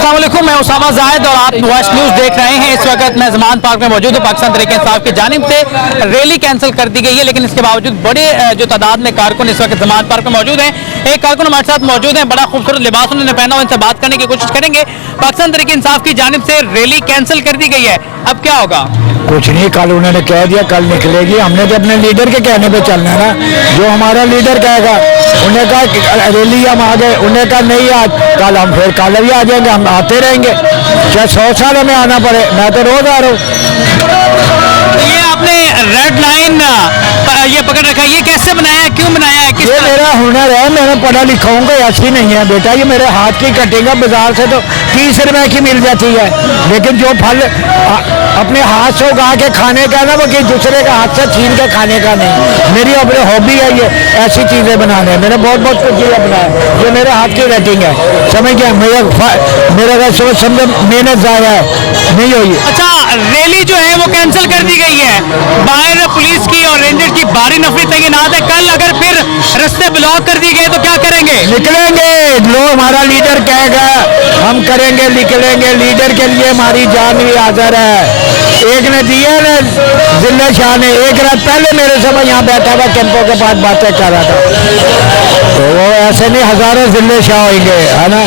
अस्सलाम वालेकुम, मैं उसामा जाहिद और आप वॉइस न्यूज़ देख रहे हैं। इस वक्त मैं ज़मान पार्क में मौजूद हूँ। पाकिस्तान तहरीक इंसाफ की जानिब से रैली कैंसिल कर दी गई है, लेकिन इसके बावजूद बड़े जो तादाद में कारकुन इस वक्त ज़मान पार्क में मौजूद हैं। एक कारकुन हमारे साथ मौजूद हैं, बड़ा खूबसूरत लिबास उन्होंने पहना हुआ, इनसे बात करने की कोशिश करेंगे। पाकिस्तान तहरीक इंसाफ की जानिब से रैली कैंसिल कर दी गई है, अब क्या होगा? कुछ नहीं, कल उन्होंने कह दिया कल निकलेगी। हमने तो अपने लीडर के कहने पे चलना है ना, जो हमारा लीडर कहेगा। उन्हें कहा रैली हम आ गए, उन्हें कहा नहीं आज कल हम फिर कल भी आ जाएंगे, हम आते रहेंगे चाहे 100 साल हमें आना पड़े। मैं तो रोज आ रहा हूँ। ये आपने रेड लाइन ये पकड़ रखा है, ये कैसे बनाया है, क्यों बनाया है? ये मेरा हुनर है, मैंने पढ़ा लिखा हूँ, कोई ऐसी नहीं है बेटा। ये मेरे हाथ की कटिंग है, बाजार से तो 30 रुपए की मिल जाती है, लेकिन जो फल अपने हाथ से उगा के खाने का ना, वो कि दूसरे का हाथ से छीन के खाने का नहीं। मेरी अपनी हॉबी है ये ऐसी चीज़ें बनाने। मैंने बहुत बहुत कुछ चीज़ें बनाया, ये मेरे हाथ की रेटिंग है, समझ गया। मेरा समझो मेहनत ज़ाया है नहीं हुई। अच्छा, रैली जो है वो कैंसिल कर दी गई है, बाहर पुलिस की और रेंजर की भारी नफरी तैनात है। कल अगर फिर रास्ते ब्लॉक कर दिए गए तो क्या करेंगे? निकलेंगे, लो हमारा लीडर कहेगा हम करेंगे, निकलेंगे। लीडर के लिए हमारी जान भी हाजिर है। एक ने दिया ना जिले शाह ने, एक रात पहले मेरे समय यहाँ बैठा हुआ कैंपों के पास बातें कर रहा था, तो वो ऐसे नहीं हजारों जिले शाह होंगे, है ना।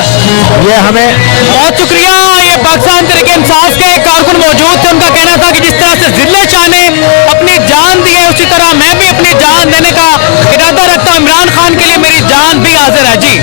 ये हमें बहुत शुक्रिया। ये पाकिस्तान तहरीक इंसाफ के कारकुन मौजूद थे, उनका कहना था कि जिस तरह से जिले शाह ने अपनी जान दी है, उसी तरह मैं भी अपनी जान देने का इरादा रखता हूँ। इमरान खान के लिए मेरी जान भी हाजिर है जी।